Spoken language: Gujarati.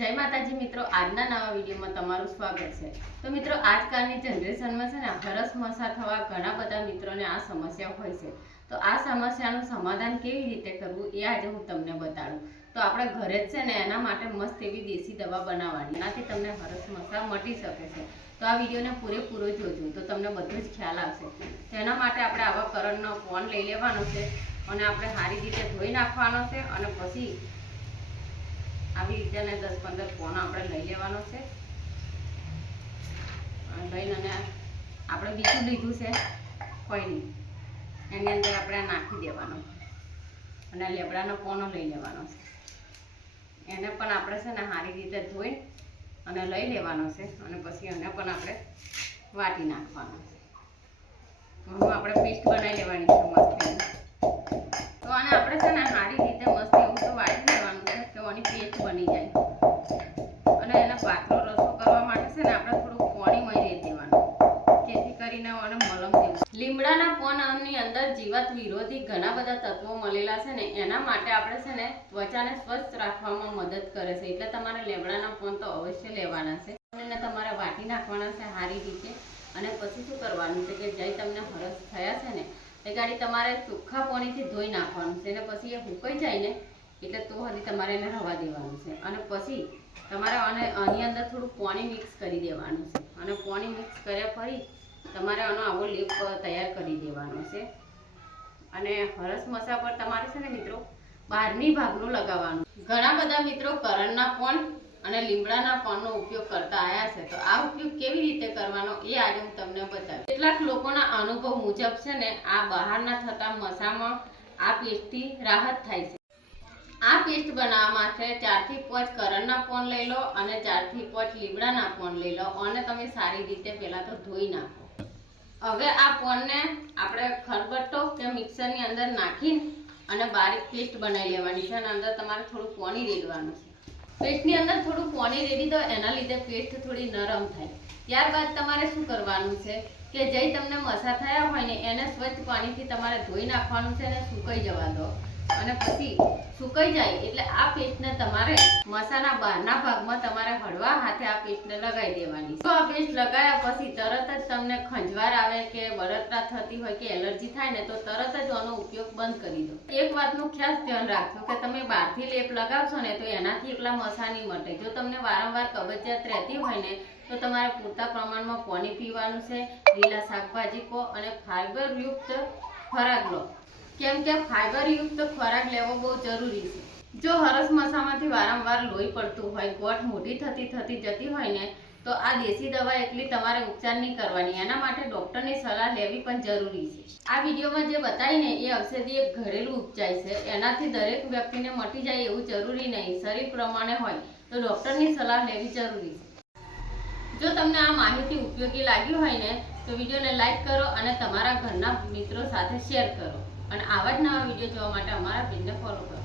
જય માતાજી મિત્રો, આજના નવા વિડીયોમાં તમારું સ્વાગત છે। તો મિત્રો, આજકાલની જનરેશનમાં છે ને હરસ મસા થવા ઘણા બધા મિત્રોને આ સમસ્યા હોય છે। તો આ સમસ્યાનું સમાધાન કેવી રીતે કરવું એ આજે હું તમને બતાડું। તો આપણે ઘરે જ છે ને એના માટે મસ્ત એવી દેશી દવા બનાવવાની, એનાથી તમને હરસ મસા મટી શકે છે। તો આ વિડીયોને પૂરેપૂરો જોજો તો તમને બધું જ ખ્યાલ આવશે। તો એના માટે આપણે આવા કરણનો ફોન લઈ લેવાનો છે અને આપણે સારી રીતે ધોઈ નાખવાનો છે અને પછી આવી રીતે 10-15 કોણ આપણે લઈ લેવાનો છે। લઈને આપણે બીજું લીધું છે કોઈ એની અંદર આપણે નાખી દેવાનો અને લેબડાનો કોનો લઈ લેવાનો છે, એને પણ આપણે છે ને સારી રીતે ધોઈ અને લઈ લેવાનો છે અને પછી એને પણ આપણે વાટી નાખવાનો છે। હું આપણે પેસ્ટ બનાવી લેવાની છે મસ્ત। તો આને આપણે છે ને સારી રીતે મસ્ત એવું તો વાટી લેવાનું છે કે આની પેસ્ટ બની જાય અને એનો પાતળો રસો કરવા માટે છે ને આપણે થોડું પાણી મળી દેવાનું, જેથી કરીને આને મલમ જેવું। લીમડાના પાનની અંદર જીવાત વિરોધી ઘણા બધા તત્વો મળેલા છે ને એના માટે આપણે છે ને ત્વચાને સ્વસ્થ રાખવામાં મદદ કરે છે, એટલે તમારે લીમડાના પાન તો અવશ્ય લેવાના છે અને તમારે વાટી નાખવાના છે સારી રીતે। અને પછી શું કરવાનું છે કે જે તમને હરસ થયા છે ને એ ગાડી તમારે ચોખ્ખા પાણીથી ધોઈ નાખવાનું છે અને પછી એ સુકાઈ જાય ને એટલે તો હજી તમારે એને રવા દેવાનું છે અને પછી તમારે આની અંદર થોડું પાણી મિક્સ કરી દેવાનું છે અને પાણી મિક્સ કર્યા ફરી તમારે આનો આવો લેપ તૈયાર કરી દેવાનો છે। અને હરસ મસા પર તમારે છે ને મિત્રો બહારની ભાગનું લગાવવાનું। ઘણા બધા મિત્રો કરણના પાન અને લીમડાના પાનનો ઉપયોગ કરતા આવ્યા છે, તો આ ઉપયોગ કેવી રીતે કરવાનો એ આજે હું તમને બતાવીશ। કેટલાક લોકોના અનુભવ મુજબ છે ને આ બહારના થતા મસામાં આ પેસ્ટથી રાહત થાય છે। આ પેસ્ટ બનાવવા માટે 4 થી 5 કરણના પાન લઈ લો અને 4 થી 5 લીમડાના પાન લઈ લો અને તમે સારી રીતે પહેલા તો ધોઈ નાખો। હવે આ પાનને આપણે ખરબટ્ટો કે મિક્સરની અંદર નાખીને અને બારીક પેસ્ટ બનાવી લેવાની છે અને અંદર તમારે થોડું પાણી રેડવાનું છે। પેસ્ટની અંદર થોડું પાણી રેડી દો, એના લીધે પેસ્ટ થોડી નરમ થાય। ત્યારબાદ તમારે શું કરવાનું છે કે જે તમને મસા થયા હોય ને એને સ્વચ્છ પાણીથી તમારે ધોઈ નાખવાનું છે અને સુકાઈ જવા દો અને પછી સુકાઈ જાય એટલે આ પેસ્ટને તમારે મસાના બહારના ભાગમાં તમારે હળવા હાથે આ પેસ્ટને લગાવી દેવાની। તો આ પેસ્ટ લગાવ્યા પછી તરત જ તમને ખંજવાળ આવે કે બળતરા થતી હોય કે એલર્જી થાય ને તો તરત જ આનો ઉપયોગ બંધ કરી દો। એક વાતનું ખાસ ધ્યાન રાખજો કે તમે બહારથી લેપ લગાવશો ને તો એનાથી એકલા મસા નહીં મટે। જો તમને વારંવાર કબજિયાત રહેતી હોય ને તો તમારે પૂરતા પ્રમાણમાં પાણી પીવાનું છે, લીલા શાકભાજી કો અને ફાઈબરયુક્ત ખોરાક લો, કેમ કે ફાઈબરયુક્ત ખોરાક લેવો બહુ જરૂરી છે। જો હરસ મસામાંથી વારંવાર લોહી પડતું હોય, ગોઠ મોટી થતી જતી હોય ને તો આ દેશી દવા એટલી તમારે ઉપચાર નહીં કરવાની, એના માટે ડૉક્ટરની સલાહ લેવી પણ જરૂરી છે। આ વિડીયોમાં જે બતાવીને એ ઔષધિ એક ઘરેલું ઉપચાર છે, એનાથી દરેક વ્યક્તિને મટી જાય એવું જરૂરી નહીં, શરીર પ્રમાણે હોય તો ડૉક્ટરની સલાહ લેવી જરૂરી છે। જો તમને આ માહિતી ઉપયોગી લાગી હોય ને તો વિડીયોને લાઈક કરો અને તમારા ઘરના મિત્રો સાથે શેર કરો અને આવા જ નવા વિડીયો જોવા માટે અમારા પેજને ફોલો કરો।